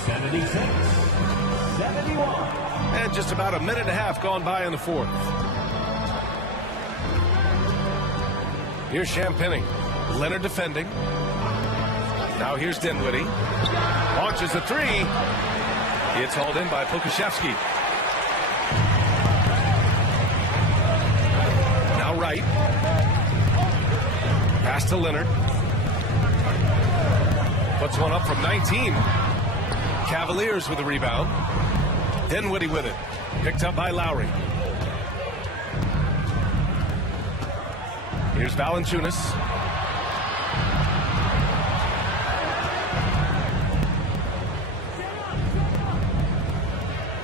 76-71. And just about a minute and a half gone by in the fourth. Here's Champagny. Leonard defending. Now here's Dinwiddie. Launches a three. It's hauled in by Pokusevski. Now Wright. Pass to Leonard. Puts one up from 19. Cavaliers with the rebound. Dinwiddie with it. Picked up by Lowry. Here's Valanciunas.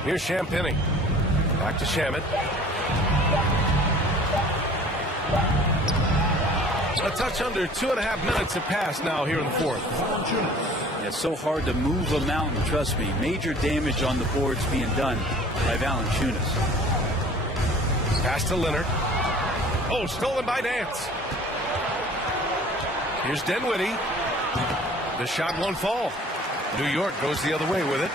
Here's Champagny. Back to Shamet. A touch under 2.5 minutes have passed now here in the fourth. It's so hard to move a mountain, trust me. Major damage on the boards being done by Valanciunas. Pass to Leonard. Oh, stolen by Nance. Here's Dinwiddie. The shot won't fall. New York goes the other way with it.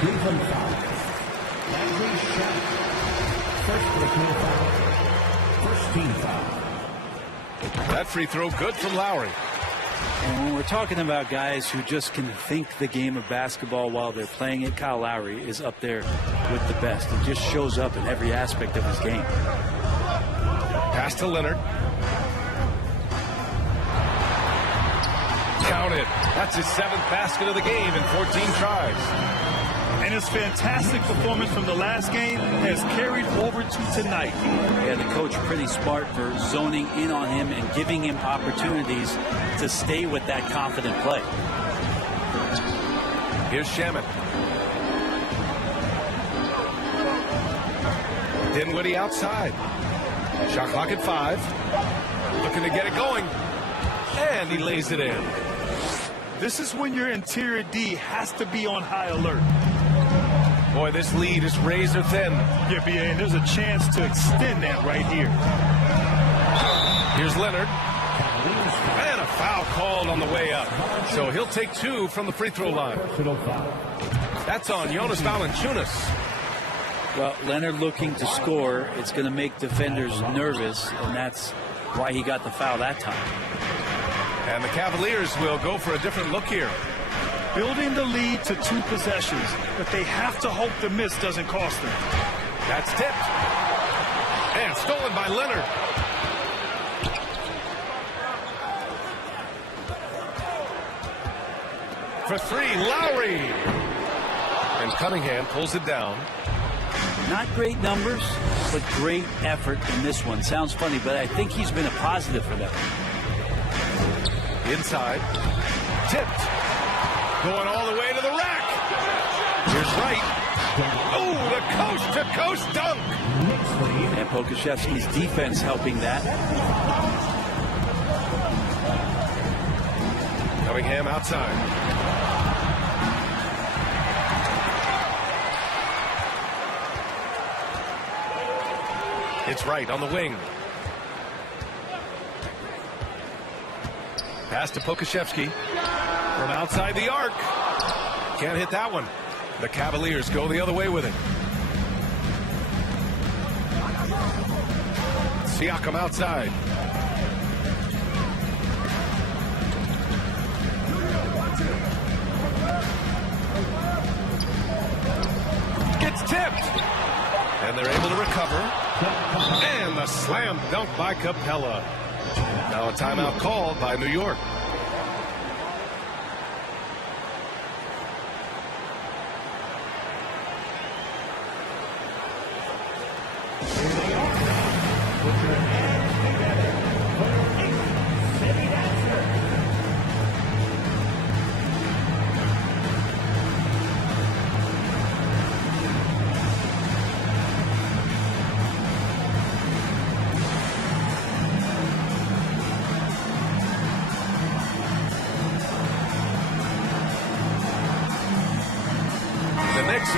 Cleveland foul. Landry Shamet. First personal foul. First team foul. That free throw good from Lowry. And when we're talking about guys who just can think the game of basketball while they're playing it, Kyle Lowry is up there with the best. He just shows up in every aspect of his game. Pass to Leonard. Count it. That's his 7th basket of the game in 14 tries. And his fantastic performance from the last game has carried over to tonight. Yeah, the coach pretty smart for zoning in on him and giving him opportunities to stay with that confident play. Here's Shamet. Dinwiddie outside. Shot clock at 5. Looking to get it going. And he lays it in. This is when your interior D has to be on high alert. Boy, this lead is razor thin. Yeah, BA, and there's a chance to extend that right here. Here's Leonard. And a foul called on the way up. So he'll take 2 from the free throw line. That's on Jonas Valanciunas. Well, Leonard looking to score. It's going to make defenders nervous, and that's why he got the foul that time. And the Cavaliers will go for a different look here. Building the lead to 2 possessions, but they have to hope the miss doesn't cost them. That's tipped. And stolen by Leonard. For 3, Lowry. And Cunningham pulls it down. Not great numbers, but great effort in this one. Sounds funny, but I think he's been a positive for them. Inside. Tipped. Going all the way to the rack. Here's Wright. Oh, the coast-to-coast dunk. And Pokusevski's defense helping that. Cunningham outside. It's Wright on the wing. Pass to Pokusevski. From outside the arc. Can't hit that one. The Cavaliers go the other way with it. Siakam outside. Gets tipped. And they're able to recover. And the slam dunk by Capella. Now a timeout called by New York.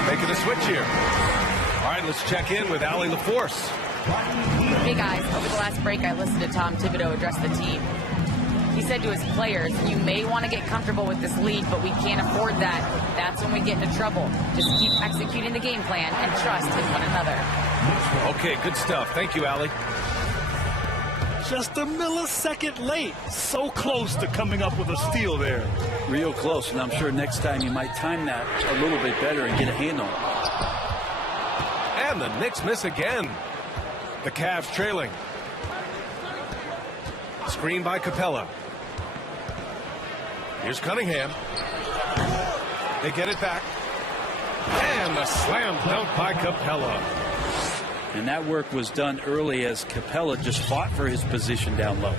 Making a switch here. All right, let's check in with Allie LaForce. Hey guys, over the last break I listened to Tom Thibodeau address the team. He said to his players, you may want to get comfortable with this lead, but we can't afford that. That's when we get into trouble. Just keep executing the game plan and trust in one another. Okay, good stuff. Thank you, Allie. just a millisecond late. So close to coming up with a steal there. Real close, and I'm sure next time you might time that a little bit better and get a handle. And the Knicks miss again. The Cavs trailing. Screen by Capella. Here's Cunningham. They get it back. And the slam dunk by Capella. And that work was done early as Capella just fought for his position down low.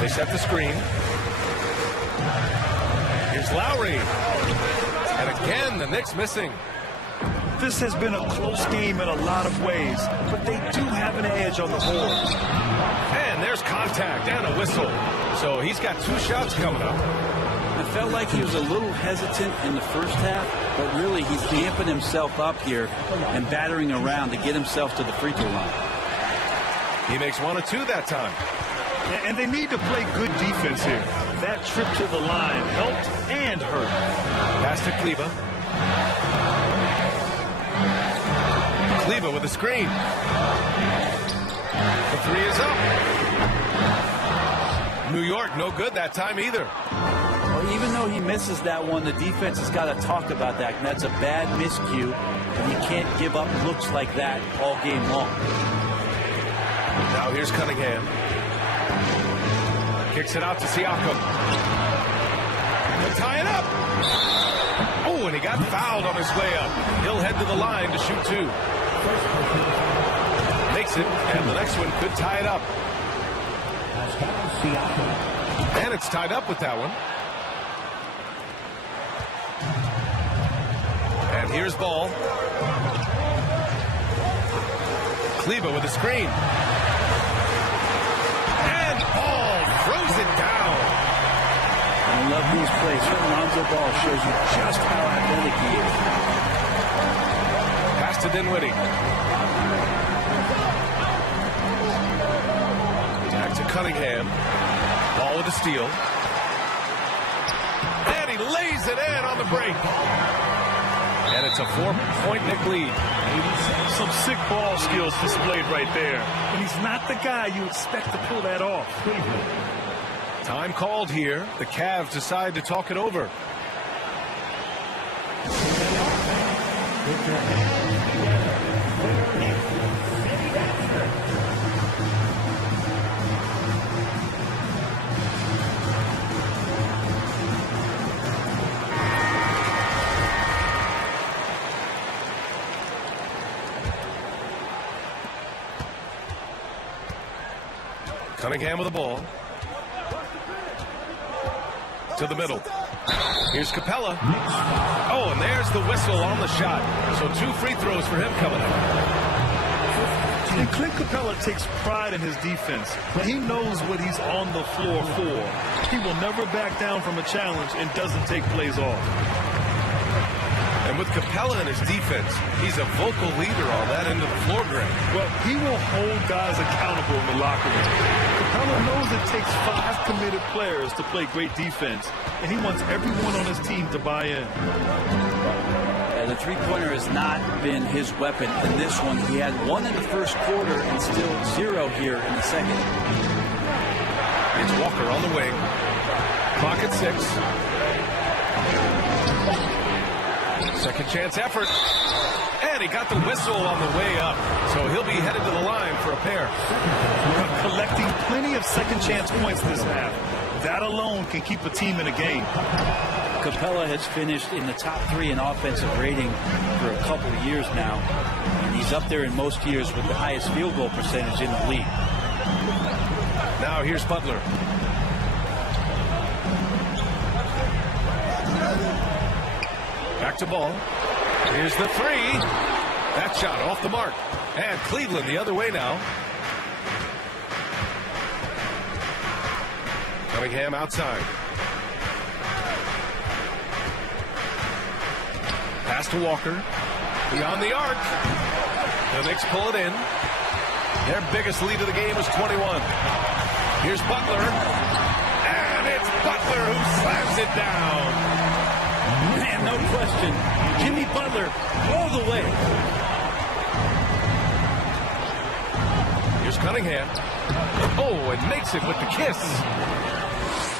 They set the screen. Here's Lowry. And again, the Knicks missing. This has been a close game in a lot of ways, but they do have an edge on the board. And there's contact and a whistle. So he's got 2 shots coming up. I felt like he was a little hesitant in the first half, but really he's amping himself up here and battering around to get himself to the free throw line. He makes 1 of 2 that time. And they need to play good defense here. That trip to the line helped and hurt. Pass to Kleba. Kleba with a screen. The 3 is up. New York, no good that time either. Well, even though he misses that one, the defense has got to talk about that. And that's a bad miscue. And you can't give up looks like that all game long. Now here's Cunningham. Kicks it out to Siakam. They'll tie it up. Oh, and he got fouled on his way up. He'll head to the line to shoot 2. Makes it, and the next one could tie it up. And it's tied up with that one. And here's Ball. Kleba with a screen. And Ball throws it down. I love these plays. Lonzo Ball shows you just how athletic he is. Pass to Dinwiddie. Back to Cunningham. Ball with a steal. And he lays it in on the break. And it's a 4-point Knick lead. Some sick ball skills displayed right there. And he's not the guy you expect to pull that off. Time called here. The Cavs decide to talk it over. Cunningham with the ball. To the middle. Here's Capella. Oh, and there's the whistle on the shot. So 2 free throws for him coming up. And Clint Capella takes pride in his defense. He knows what he's on the floor for. He will never back down from a challenge and doesn't take plays off. And with Capella in his defense, he's a vocal leader on that end of the floor, Greg. Well, he will hold guys accountable in the locker room. Capella knows it takes 5 committed players to play great defense, and he wants everyone on his team to buy in. Yeah, the three-pointer has not been his weapon in this one. He had 1 in the first quarter and still 0 here in the second. It's Walker on the wing. Clock at 6. Second chance effort. And he got the whistle on the way up. So he'll be headed to the line for a pair. Collecting plenty of second chance points this half. That alone can keep a team in a game. Capella has finished in the top 3 in offensive rating for a couple of years now. And he's up there in most years with the highest field goal percentage in the league. Now here's Butler. Back to Ball. Here's the 3. That shot off the mark. And Cleveland the other way now. Cunningham outside. Pass to Walker. Beyond the arc. The Knicks pull it in. Their biggest lead of the game is 21. Here's Butler. And it's Butler who slams it down. Man, no question. Jimmy Butler all the way. Here's Cunningham. Oh, and makes it with the kiss.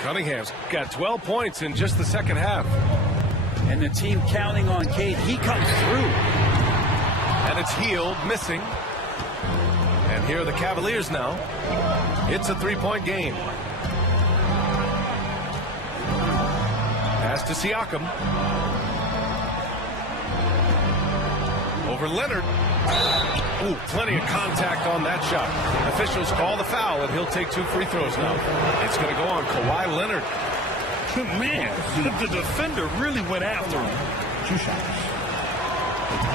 Cunningham's got 12 points in just the second half. And the team counting on Cade. He comes through. And it's Heald missing. And here are the Cavaliers now. It's a three-point game. Pass to Siakam. Over Leonard. Ooh, plenty of contact on that shot. Officials call the foul, and he'll take 2 free throws now. It's going to go on Kawhi Leonard. Man, the defender really went after him. 2 shots.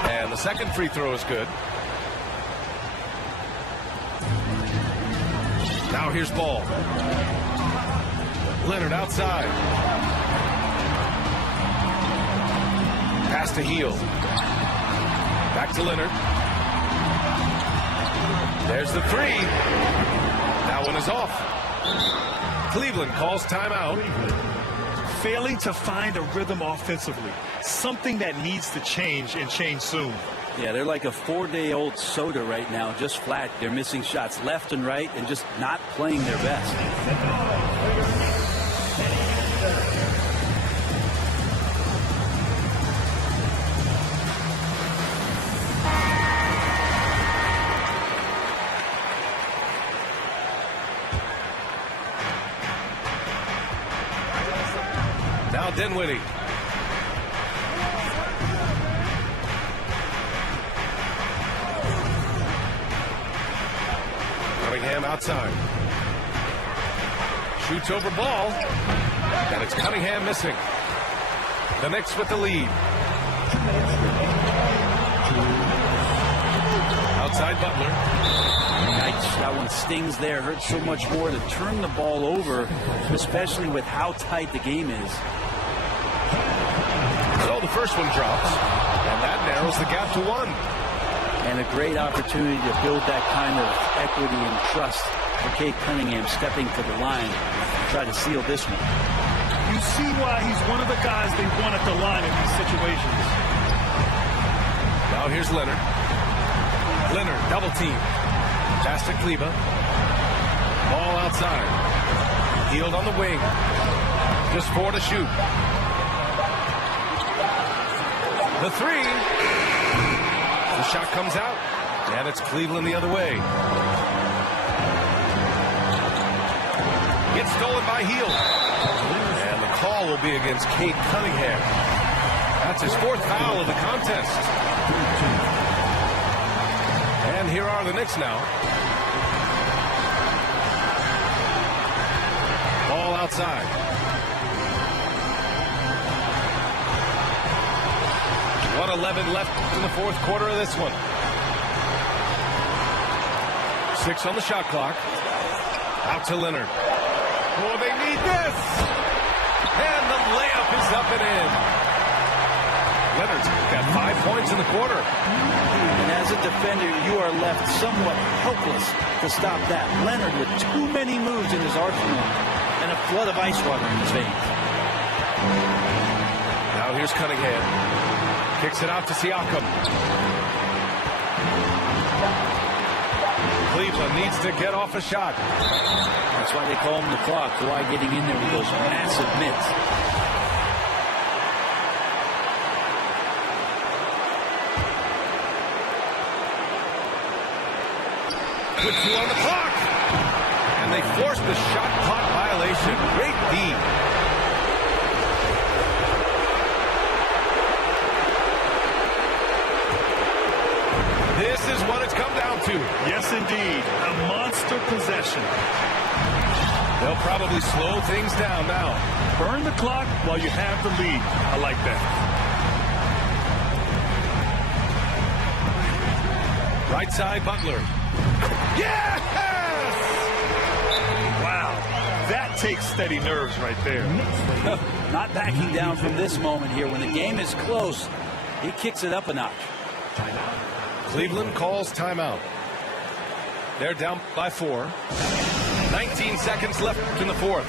And the second free throw is good. Now here's Ball. Leonard outside. Pass to Heald. Back to Leonard. There's the three. That one is off. Cleveland calls timeout. Failing to find a rhythm offensively. Something that needs to change, and change soon. Yeah, they're like a 4-day-old soda right now, just flat. They're missing shots left and right and just not playing their best. Now Dinwiddie. Cunningham outside. Shoots over Ball. And it's Cunningham missing. The Knicks with the lead. Outside Butler. Yikes, that one stings there. Hurts so much more to turn the ball over, especially with how tight the game is. So the first one drops. And that narrows the gap to 1. And a great opportunity to build that kind of equity and trust for Cade Cunningham stepping to the line and try to seal this one. You see why he's one of the guys they want at the line in these situations. Now here's Leonard. Leonard double team. Pass to Kleba. Ball outside. Heald on the wing. Just 4 to shoot. The three. The shot comes out, and it's Cleveland the other way. Gets stolen by Heald. And the call will be against Cade Cunningham. That's his 4th foul of the contest. And here are the Knicks now. Ball outside. .11 left in the 4th quarter of this one. 6 on the shot clock. Out to Leonard. Oh, they need this. And the layup is up and in. Leonard's got 5 points in the quarter. And as a defender, you are left somewhat helpless to stop that. Leonard with too many moves in his arsenal and a flood of ice water in his veins. Now here's Cunningham. Kicks it out to Siakam. Cleveland needs to get off a shot. That's why they call him the clock. Kawhi getting in there with those massive mitts. With 2 on the clock. And they forced the shot clock violation. Great D. This is what it's come down to. Yes, indeed. A monster possession. They'll probably slow things down now. Burn the clock while you have the lead. I like that. Right side, Butler. Yes! Wow. That takes steady nerves right there. Not backing down from this moment here. When the game is close, he kicks it up a notch. Cleveland calls timeout. They're down by 4. 19 seconds left in the 4th.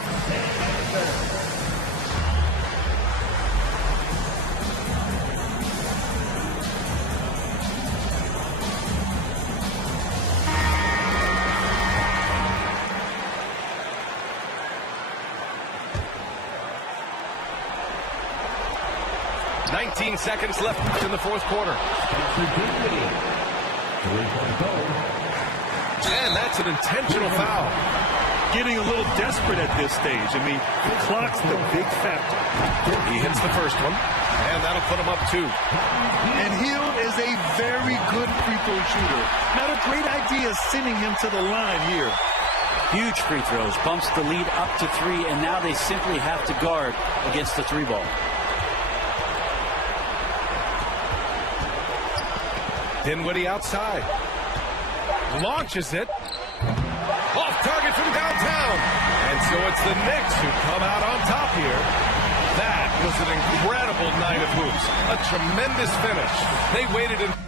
19 seconds left in the fourth quarter. And that's an intentional foul. Getting a little desperate at this stage. I mean, the clock's the big factor. He hits the first one, and that'll put him up 2. And Hill is a very good free throw shooter. Not a great idea sending him to the line here. Huge free throws, bumps the lead up to 3, and now they simply have to guard against the 3 ball. Dinwiddie outside. Launches it. Off target from downtown. And so it's the Knicks who come out on top here. That was an incredible night of hoops. A tremendous finish. They waited in